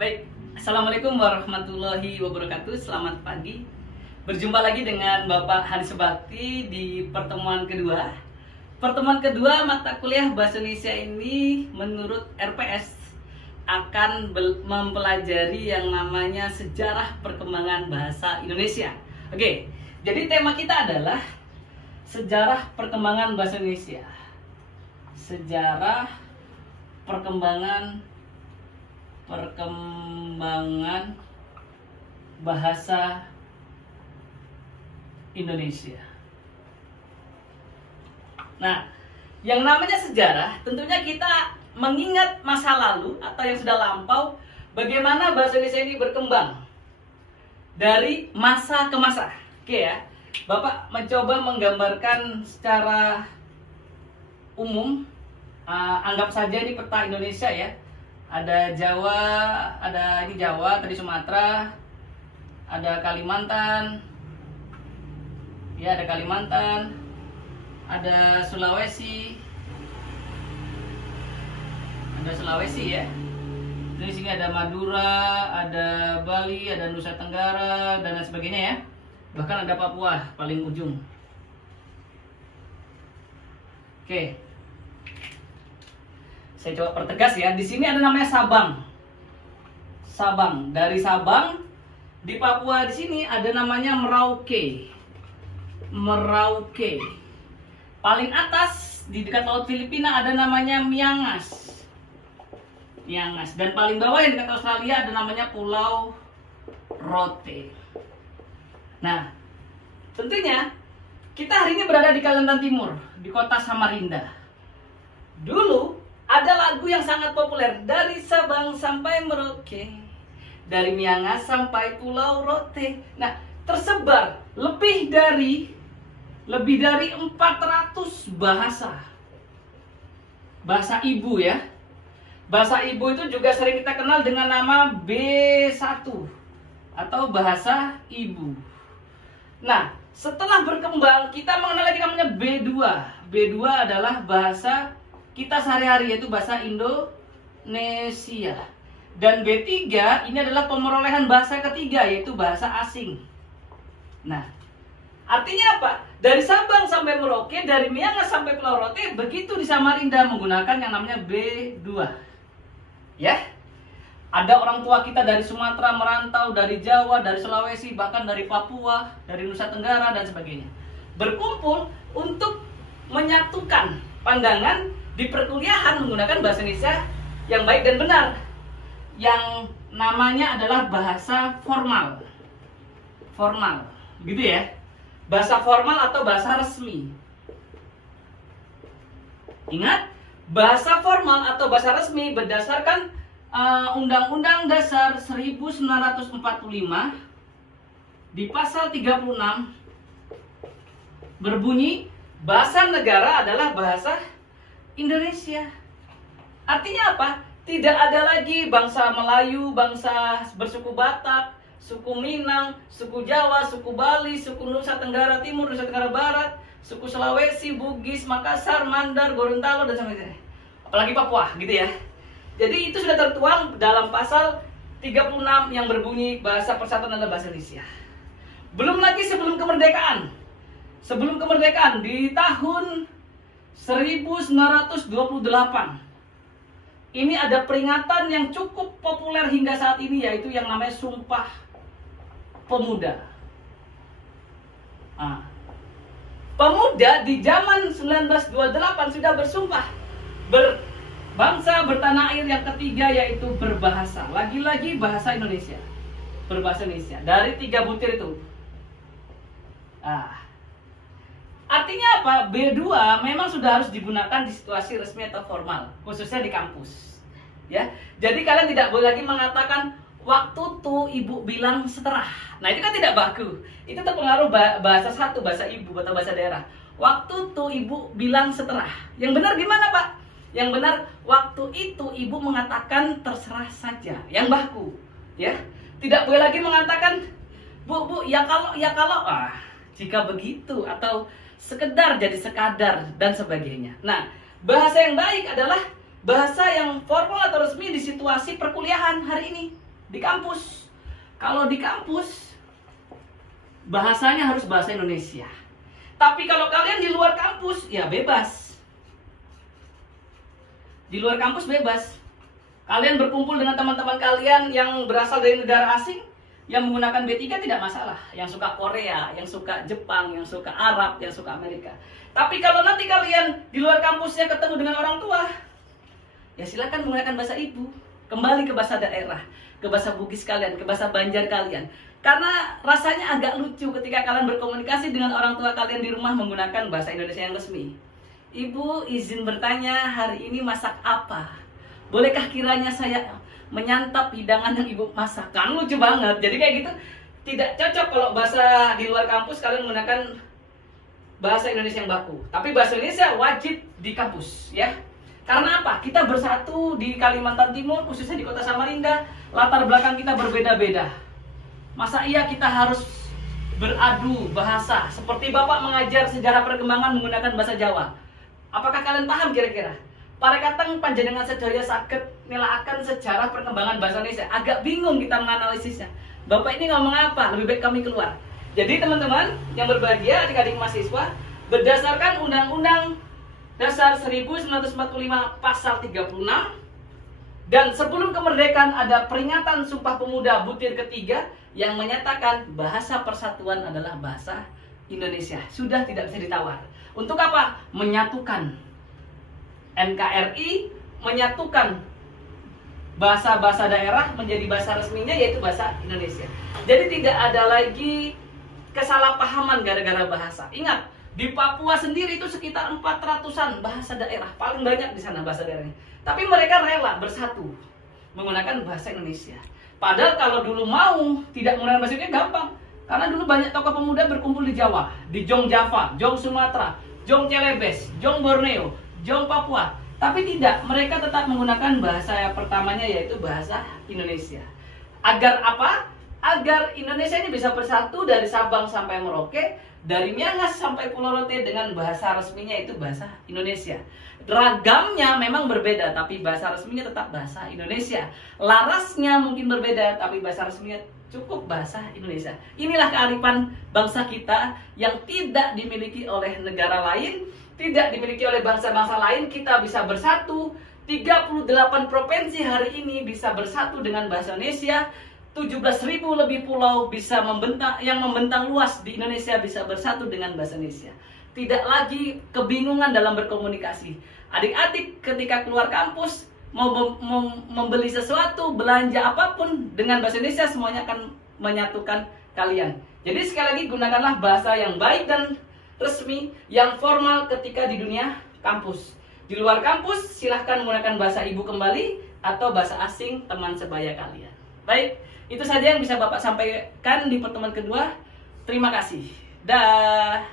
Baik, Assalamualaikum warahmatullahi wabarakatuh. Selamat pagi. Berjumpa lagi dengan Bapak Hanis Bakti di pertemuan kedua. Pertemuan kedua mata kuliah Bahasa Indonesia ini menurut RPS akan mempelajari yang namanya sejarah perkembangan bahasa Indonesia. Oke, jadi tema kita adalah sejarah perkembangan bahasa Indonesia. Sejarah perkembangan bahasa Indonesia. Nah, yang namanya sejarah tentunya kita mengingat masa lalu atau yang sudah lampau, bagaimana bahasa Indonesia ini berkembang dari masa ke masa. Oke ya, Bapak mencoba menggambarkan secara umum, anggap saja ini peta Indonesia ya. Ada Jawa, ada ini Jawa, tadi Sumatera, ada Kalimantan, ya ada Kalimantan, ada Sulawesi ya. Di sini ada Madura, ada Bali, ada Nusa Tenggara dan lain sebagainya ya. Bahkan ada Papua paling ujung. Oke. Saya coba pertegas ya. Di sini ada namanya Sabang. Sabang. Dari Sabang di Papua di sini ada namanya Merauke. Merauke. Paling atas di dekat Laut Filipina ada namanya Miangas. Miangas. Dan paling bawah yang dekat Australia ada namanya Pulau Rote. Nah, tentunya kita hari ini berada di Kalimantan Timur, di kota Samarinda. Dulu ada lagu yang sangat populer, dari Sabang sampai Merauke, dari Miangas sampai Pulau Rote. Nah, tersebar lebih dari 400 bahasa ibu ya. Bahasa ibu itu juga sering kita kenal dengan nama B1 atau bahasa ibu. Nah, setelah berkembang kita mengenal lagi namanya B2. B2 adalah bahasa kita sehari-hari, yaitu bahasa Indonesia. Dan B3 ini adalah pemerolehan bahasa ketiga, yaitu bahasa asing. Nah, artinya apa? Dari Sabang sampai Merauke, dari Miangas sampai Pulau Rote, begitu di Samarinda menggunakan yang namanya B2. Ya, ada orang tua kita dari Sumatera merantau, dari Jawa, dari Sulawesi, bahkan dari Papua, dari Nusa Tenggara dan sebagainya, berkumpul untuk menyatukan pandangan di perkuliahan menggunakan bahasa Indonesia yang baik dan benar, yang namanya adalah bahasa formal. Formal, gitu ya. Bahasa formal atau bahasa resmi. Ingat, bahasa formal atau bahasa resmi berdasarkan Undang-Undang Dasar 1945 di pasal 36 berbunyi, bahasa negara adalah bahasa Indonesia. Artinya apa? Tidak ada lagi bangsa Melayu, bangsa bersuku Batak, suku Minang, suku Jawa, suku Bali, suku Nusa Tenggara Timur, Nusa Tenggara Barat, suku Sulawesi, Bugis, Makassar, Mandar, Gorontalo dan sebagainya. Apalagi Papua, gitu ya. Jadi itu sudah tertuang dalam pasal 36 yang berbunyi bahasa persatuan adalah bahasa Indonesia. Belum lagi sebelum kemerdekaan. Sebelum kemerdekaan di tahun 1928. Ini ada peringatan yang cukup populer hingga saat ini, yaitu yang namanya Sumpah Pemuda. Nah, pemuda di zaman 1928 sudah bersumpah berbangsa, bertanah air, yang ketiga yaitu berbahasa. Lagi-lagi bahasa Indonesia. Berbahasa Indonesia. Dari 3 butir itu. Artinya apa? B2 memang sudah harus digunakan di situasi resmi atau formal, khususnya di kampus. Ya. Jadi kalian tidak boleh lagi mengatakan waktu tuh ibu bilang seterah. Nah, itu kan tidak baku. Itu terpengaruh bahasa satu, bahasa ibu atau bahasa daerah. Waktu tuh ibu bilang seterah. Yang benar gimana, Pak? Yang benar, waktu itu ibu mengatakan terserah saja. Yang baku, ya. Tidak boleh lagi mengatakan bu, ya kalau. Jika begitu, atau sekedar jadi sekadar dan sebagainya. Nah, bahasa yang baik adalah bahasa yang formal atau resmi di situasi perkuliahan hari ini. Di kampus. Kalau di kampus, bahasanya harus bahasa Indonesia. Tapi kalau kalian di luar kampus, ya bebas. Di luar kampus bebas. Kalian berkumpul dengan teman-teman kalian yang berasal dari negara asing, yang menggunakan B3 tidak masalah. Yang suka Korea, yang suka Jepang, yang suka Arab, yang suka Amerika. Tapi kalau nanti kalian di luar kampusnya ketemu dengan orang tua, ya silakan menggunakan bahasa ibu. Kembali ke bahasa daerah, ke bahasa Bugis kalian, ke bahasa Banjar kalian. Karena rasanya agak lucu ketika kalian berkomunikasi dengan orang tua kalian di rumah menggunakan bahasa Indonesia yang resmi. Ibu, izin bertanya, hari ini masak apa? Bolehkah kiranya saya menyantap hidangan yang ibu masak? Kan lucu banget. Jadi kayak gitu tidak cocok kalau bahasa di luar kampus kalian menggunakan bahasa Indonesia yang baku. Tapi bahasa Indonesia wajib di kampus, ya. Karena apa? Kita bersatu di Kalimantan Timur, khususnya di kota Samarinda, latar belakang kita berbeda-beda. Masa iya kita harus beradu bahasa? Seperti Bapak mengajar sejarah perkembangan menggunakan bahasa Jawa. Apakah kalian paham kira-kira? Parekateng panjenengan sedaya saged nelakaken sejarah perkembangan bahasa Indonesia. Agak bingung kita menganalisisnya. Bapak ini ngomong apa? Lebih baik kami keluar. Jadi teman-teman yang berbahagia, adik-adik mahasiswa, berdasarkan Undang-Undang Dasar 1945 Pasal 36, dan sebelum kemerdekaan ada peringatan Sumpah Pemuda butir ketiga yang menyatakan bahasa persatuan adalah bahasa Indonesia. Sudah tidak bisa ditawar. Untuk apa? Menyatukan NKRI, menyatukan bahasa-bahasa daerah menjadi bahasa resminya, yaitu bahasa Indonesia. Jadi tidak ada lagi kesalahpahaman gara-gara bahasa. Ingat, di Papua sendiri itu sekitar 400-an bahasa daerah, paling banyak di sana bahasa daerahnya. Tapi mereka rela bersatu menggunakan bahasa Indonesia. Padahal kalau dulu mau tidak menggunakan bahasa Indonesia gampang. Karena dulu banyak tokoh pemuda berkumpul di Jawa, di Jong Java, Jong Sumatera, Jong Celebes, Jong Borneo, Jong Papua. Tapi tidak, mereka tetap menggunakan bahasa pertamanya, yaitu bahasa Indonesia. Agar apa? Agar Indonesia ini bisa bersatu dari Sabang sampai Merauke, dari Miangas sampai Pulau Rote dengan bahasa resminya itu bahasa Indonesia. Ragamnya memang berbeda, tapi bahasa resminya tetap bahasa Indonesia. Larasnya mungkin berbeda, tapi bahasa resminya cukup bahasa Indonesia. Inilah kearifan bangsa kita yang tidak dimiliki oleh negara lain, tidak dimiliki oleh bangsa-bangsa lain. Kita bisa bersatu, 38 provinsi hari ini bisa bersatu dengan bahasa Indonesia. 17.000 lebih pulau bisa membentang luas di Indonesia bisa bersatu dengan bahasa Indonesia. Tidak lagi kebingungan dalam berkomunikasi. Adik-adik ketika keluar kampus mau membeli sesuatu, belanja apapun dengan bahasa Indonesia, semuanya akan menyatukan kalian. Jadi sekali lagi gunakanlah bahasa yang baik dan resmi, yang formal ketika di dunia kampus. Di luar kampus silahkan menggunakan bahasa ibu kembali atau bahasa asing teman sebaya kalian. Baik, itu saja yang bisa Bapak sampaikan di pertemuan kedua. Terima kasih. Dah.